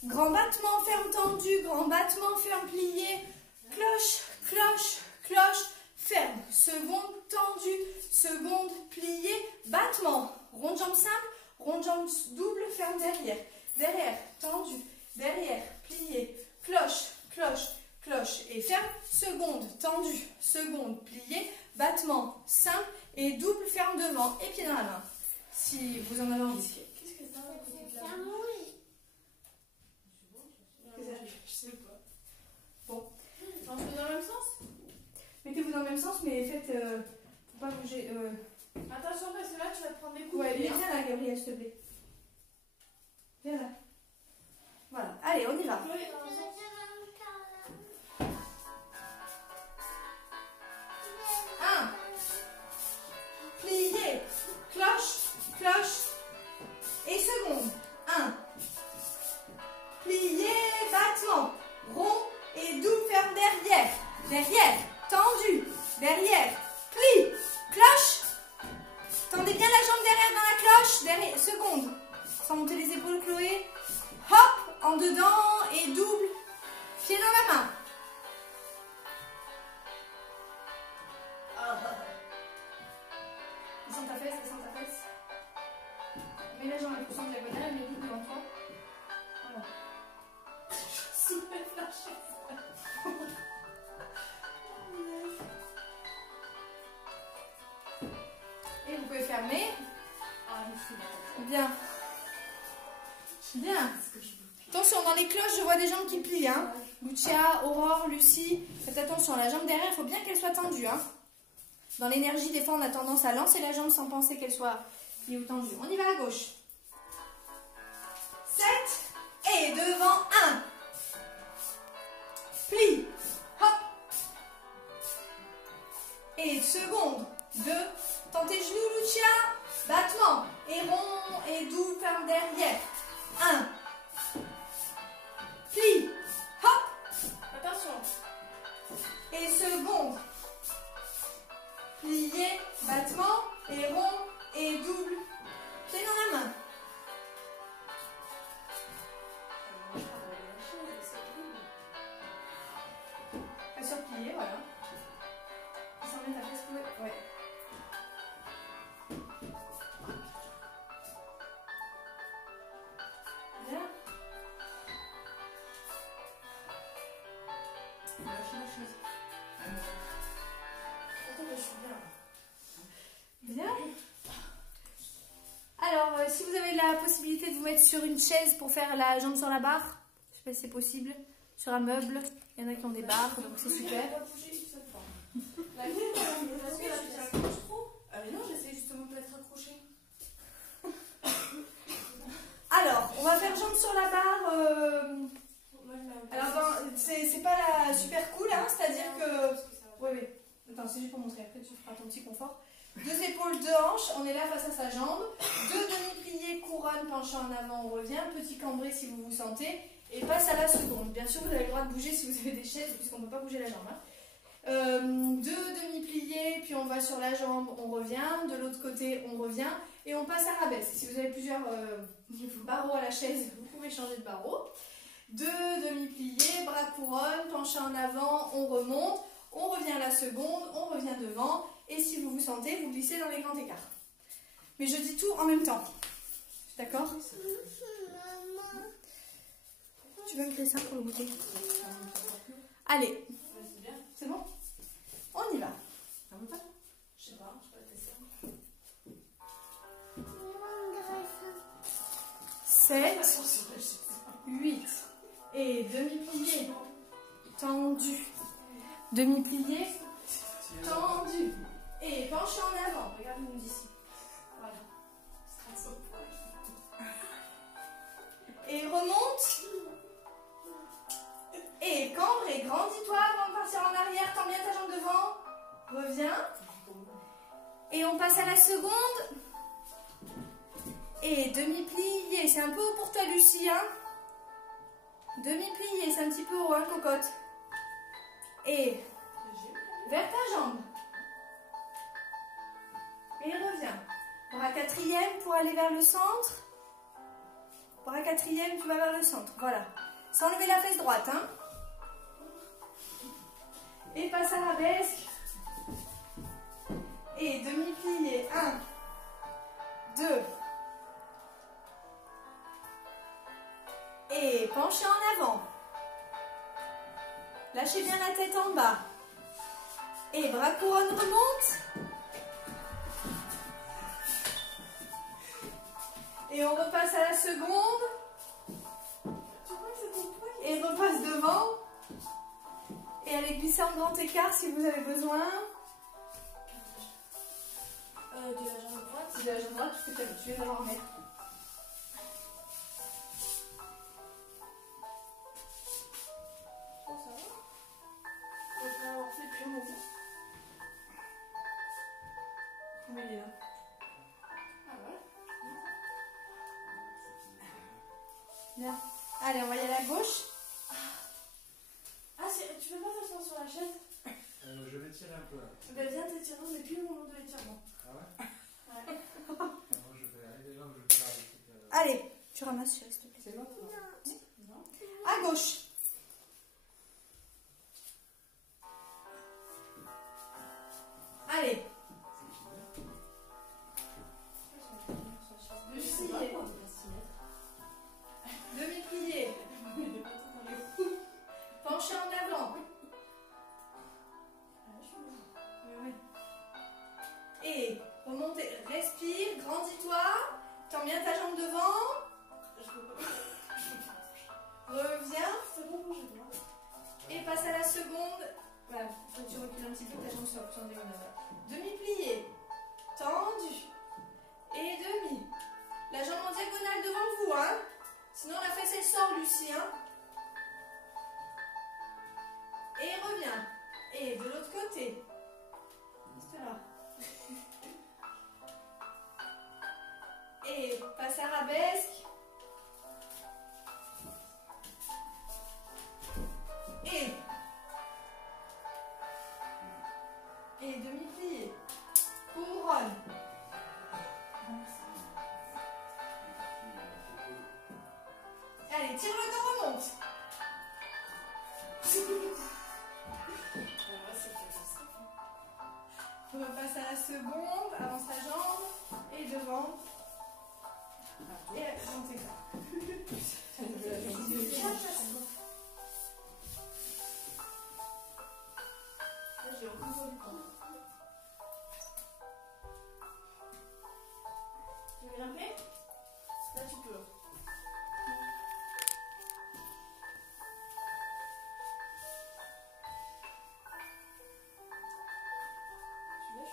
Grand battement, ferme tendu, grand battement, ferme plié, cloche, cloche, cloche, ferme. Seconde tendue, seconde pliée, battement. Rond de jambe simple, rond de jambe double, ferme derrière. Derrière, tendu, derrière, plié, cloche, cloche, cloche et ferme. Seconde tendue, seconde pliée, battement simple et double, ferme devant et pied dans la main. Si vous en avez envie. Qu'est-ce que ça va? Je sais pas. Bon. On fait dans le même sens? Mettez-vous dans le même sens, mais faites. Faut pas bouger. Attention, parce que là, tu vas te prendre des coups. Ouais, viens là, Gabriel, s'il te plaît. Viens là. Voilà. Allez, on y va. Oui. 1. Plié. Cloche, cloche. Et seconde. 1. Plié, battement. Rond et double, ferme derrière. Derrière. Tendu. Derrière. Plie. Cloche. Tendez bien la jambe derrière dans la cloche. Derrière. Seconde. Sans monter les épaules, Chloé. Hop. En dedans et double. Pied dans la main. Descends ta fesse, descends ta fesse. Mets la jambe à poussant diagonale, mets vite devant toi. Voilà. Soulève la chaise. Et vous pouvez fermer. Ah, il faut. Bien. Bien. Attention, dans les cloches, je vois des jambes qui plient. Hein. Lucia, Aurore, Lucie. Faites attention, la jambe derrière, il faut bien qu'elle soit tendue. Hein. Dans l'énergie, des fois, on a tendance à lancer la jambe sans penser qu'elle soit pliée ou tendue. On y va à gauche. 7. Et devant 1. Plie. Hop. Et seconde. 2. Tentez genoux, Lucia. Battement. Et rond et doux, ferme derrière. 1. Plie. Hop. Attention. Et seconde. Plié, battement, et rond, et double. Pied dans la main. Fais sur plié, voilà. Sans mettre ta fesse, ouais. Bien. Bien. Alors, si vous avez la possibilité de vous mettre sur une chaise pour faire la jambe sur la barre, je sais pas si c'est possible, sur un meuble, il y en a qui ont des barres, donc c'est super. La mienne, parce que là, tu t'accroches trop. Ah mais non, j'essaie justement de l'être accrochée. Alors, on va faire jambe sur la barre. Alors, c'est pas la super cool, hein, c'est-à-dire que... Oui. Attends, c'est juste pour montrer, après tu feras ton petit confort. 2 épaules, 2 hanches, on est là face à sa jambe. 2 demi-pliés, couronne, penchant en avant, on revient. Petit cambré si vous vous sentez. Et passe à la seconde. Bien sûr, vous avez le droit de bouger si vous avez des chaises, puisqu'on ne peut pas bouger la jambe. Hein. 2 demi-pliés, puis on va sur la jambe, on revient. De l'autre côté, on revient. Et on passe à rabaisse. Si vous avez plusieurs barreaux à la chaise, vous pouvez changer de barreau. 2 demi-pliés, bras couronne, penché en avant, on remonte. On revient à la seconde, on revient devant. Et si vous vous sentez, vous glissez dans les grands écarts. Mais je dis tout en même temps. D'accord? Tu veux me créer ça pour le goûter? Allez. C'est bon? On y va. Je sais pas, je peux tester. 7, 8. Et demi-plié. Tendu. Demi-plié. Tendu. Et penché en avant. Regardez-nous d'ici. Voilà. Et remonte. Et cambre et grandis-toi avant de partir en arrière. Tends bien ta jambe devant. Reviens. Et on passe à la seconde. Et demi-plié. C'est un peu haut pour toi, Lucie. Hein? Demi-plié. C'est un petit peu haut, hein, cocotte. Et vers ta jambe. Et reviens. Bras quatrième pour aller vers le centre. Bras quatrième, tu vas vers le centre. Voilà. Sans lever la fesse droite. Hein. Et passe arabesque. Et demi-plié. 1, 2. Et penchez en avant. Lâchez bien la tête en bas. Et bras couronne remonte. Et on repasse à la seconde. Et repasse devant. Et allez glisser en grand écart si vous avez besoin. De la jambe droite. De la jambe droite, tu peux t'habituer à en remettre. Oh, ça va. On peut avoir fait depuis un moment. Mais il est là. Ah ouais. Bien. Allez, on va y aller à gauche. Ah, tu peux pas t'asseoir sur la chaise? Je vais tirer un peu là. Ben viens t'étirer, c'est plus le moment de l'étirement. Ah ouais? Ouais. Moi je vais aller les jambes, je vais faire avec. Allez, tu ramasses, s'il te plaît. C'est bon? Non. À gauche. Allez. Demi-plié. Demi-plié. Penchez en avant. Et remontez, respire, grandis-toi. Tends bien ta jambe devant. Reviens. C'est bon, je vois. Et passe à la seconde. Voilà, faut que tu recules un petit peu, ta jambe soit plus en diagonale. Demi-plié. Tendu. Et demi. La jambe en diagonale devant vous, hein. Sinon la fesse elle sort, Lucie, hein. Et reviens. Et de l'autre côté. Reste là. Et passe arabesque. Et demi-plié. Couronne. Allez, tire le dos, remonte. On repasse à la seconde, avance ta jambe, et devant. Et montez ça. J'ai aucun peu du temps. Tu veux grimper? Là tu peux.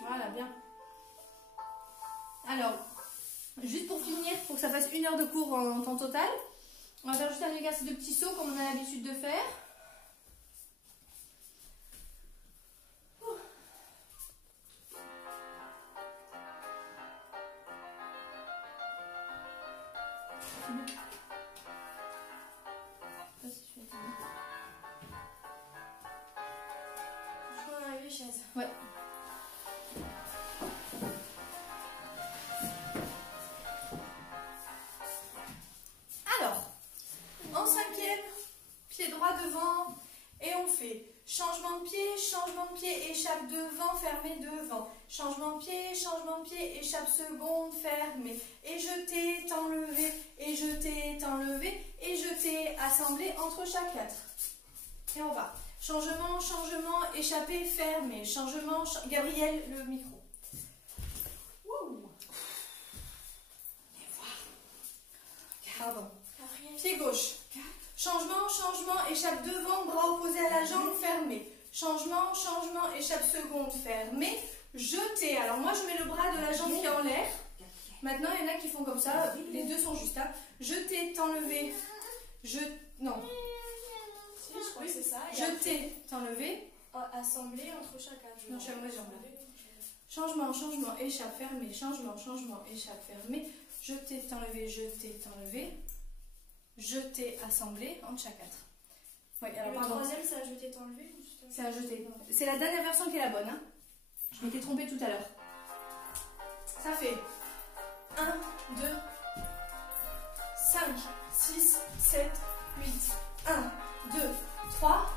Voilà, bien. Alors, juste pour finir, pour que ça fasse 1 heure de cours en temps total, on va faire juste un exercice de petit saut comme on a l'habitude de faire. Je peux en arriver chaise. Ouais. Alors, en 5e, pied droit devant, et on fait changement de pied, échappe devant, fermé devant. Changement de pied, échappe seconde, fermé. Et jeter, t'enlever, et jeter, t'enlever, et jeter, assemblé entre chaque 4. Et on va. Changement, échappé, fermé. Changement, Gabriel, le micro. Wouh. Pardon. Pied gauche. Changement, échappe devant, bras opposés à la jambe, fermé. Changement, échappe seconde, fermé. Jeter. Alors moi, je mets le bras de la jambe qui est en l'air. Maintenant, il y en a qui font comme ça. Les deux sont juste. Hein. Jeter, t'enlever. Non. Si, je crois que c'est ça. Et Jeter, t'enlever. après, assembler entre chacun. Non, chaque fois, Changement, échappe, fermé. Changement, échappe, fermé. Jeter, t'enlever. Jeter, assemblé entre chaque 4. Oui, Et alors le pardon. troisième, c'est à jeter, t'enlever ou juste C'est à jeter. C'est la dernière version qui est la bonne. Hein. Je m'étais trompée tout à l'heure. Ça fait 1, 2, 5, 6, 7, 8. 1, 2, 3.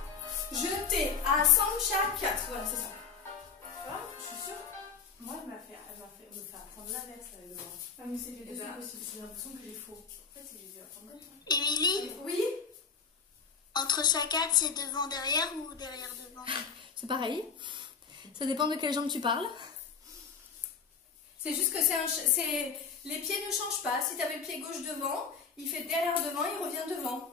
Jeter. Assemble chaque 4. Voilà, c'est ça. Tu vois, je suis sûre. Moi, elle m'a fait me faire apprendre l'inverse avec le vent. Ah, mais c'est les deux, Et c'est là, possible. j'ai l'impression que j'ai faux. En fait, c'est les deux apprendre comme ça. Émilie, Oui, entre chaque acte, c'est devant, derrière ou derrière, devant? c'est pareil. Ça dépend de quelle jambe tu parles. C'est juste que les pieds ne changent pas. Si tu avais le pied gauche devant, il fait derrière devant, il revient devant.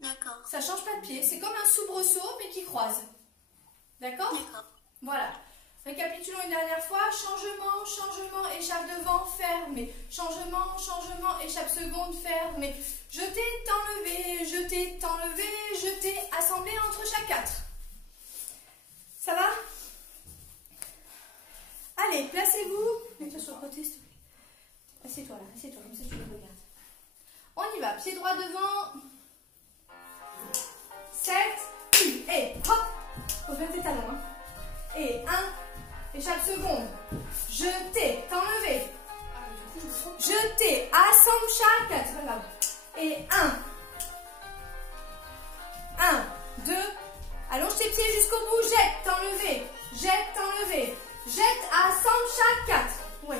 D'accord. Ça change pas de pied. C'est comme un soubresaut mais qui croise. D'accord? D'accord. Voilà. Récapitulons une dernière fois. Changement, changement, échappe devant, fermé. Changement, changement, échappe seconde, fermé. Jeter, t'enlever, jeter, t'enlever, jeter, assembler entre chaque 4. Ça va? Allez, placez-vous. Mets-toi sur le côté, s'il te plaît. Assieds-toi là, assieds-toi, comme ça tu le regardes. On y va, pied droit devant. 7, et hop. Faut bien tes talons. Hein. Et 1, échappe seconde. Jeter, t'enlever. Jeter, assemble chaque 4. C'est pas grave. Et 1, 2. Allonge tes pieds jusqu'au bout. Jette, t'enlever. Jette, t'enlever. Jette, assemble chaque 4. Ouais.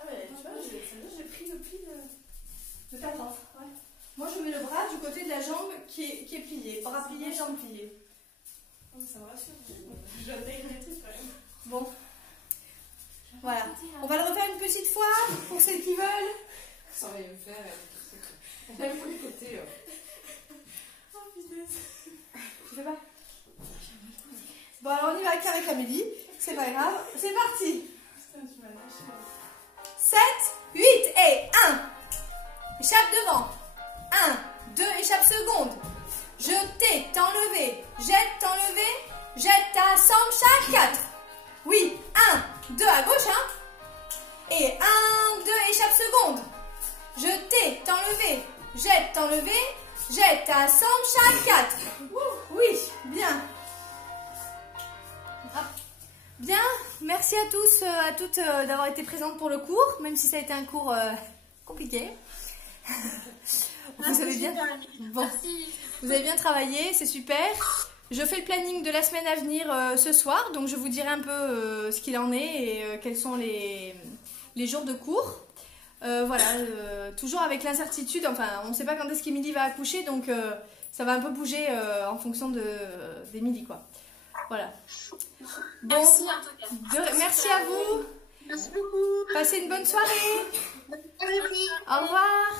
Ah, mais tu vois, j'ai pris le pli de. De ta prof. Ouais. Moi, je mets le bras du côté de la jambe qui est pliée. Bras plié, jambe pliée. Oh, ça me rassure. Je vais intégrer tout quand même. Bon. Voilà. On va le refaire une petite fois pour celles qui veulent. Sans rien me faire, elle a pris le côté. Oh putain. Tu fais pas? Bon, alors on y va avec Amélie. C'est pas grave. C'est parti. Putain, tu m'as lâché. 7, 8 et 1. Échappe devant. 1, 2, échappe seconde. Jeter, t'enlever. Jette, t'enlever. Jette, t'assemble chaque 4. Oui, 1, 2 à gauche, hein. Et 1, 2, échappe seconde. Jeter, t'enlever. Jette, t'enlever. Jette, t'assemble chaque 4. Oui, bien. Hop. Bien, merci à tous, à toutes d'avoir été présentes pour le cours, même si ça a été un cours compliqué. Vous avez bien, bon, vous avez bien travaillé, c'est super. Je fais le planning de la semaine à venir ce soir, donc je vous dirai un peu ce qu'il en est et quels sont les jours de cours. Voilà, toujours avec l'incertitude, enfin on ne sait pas quand est-ce qu'Émilie va accoucher, donc ça va un peu bouger en fonction d'Émilie, quoi. Voilà. Bon, Merci en tout cas. merci à vous. Merci beaucoup. Passez une bonne soirée. Bonne soirée. Au revoir.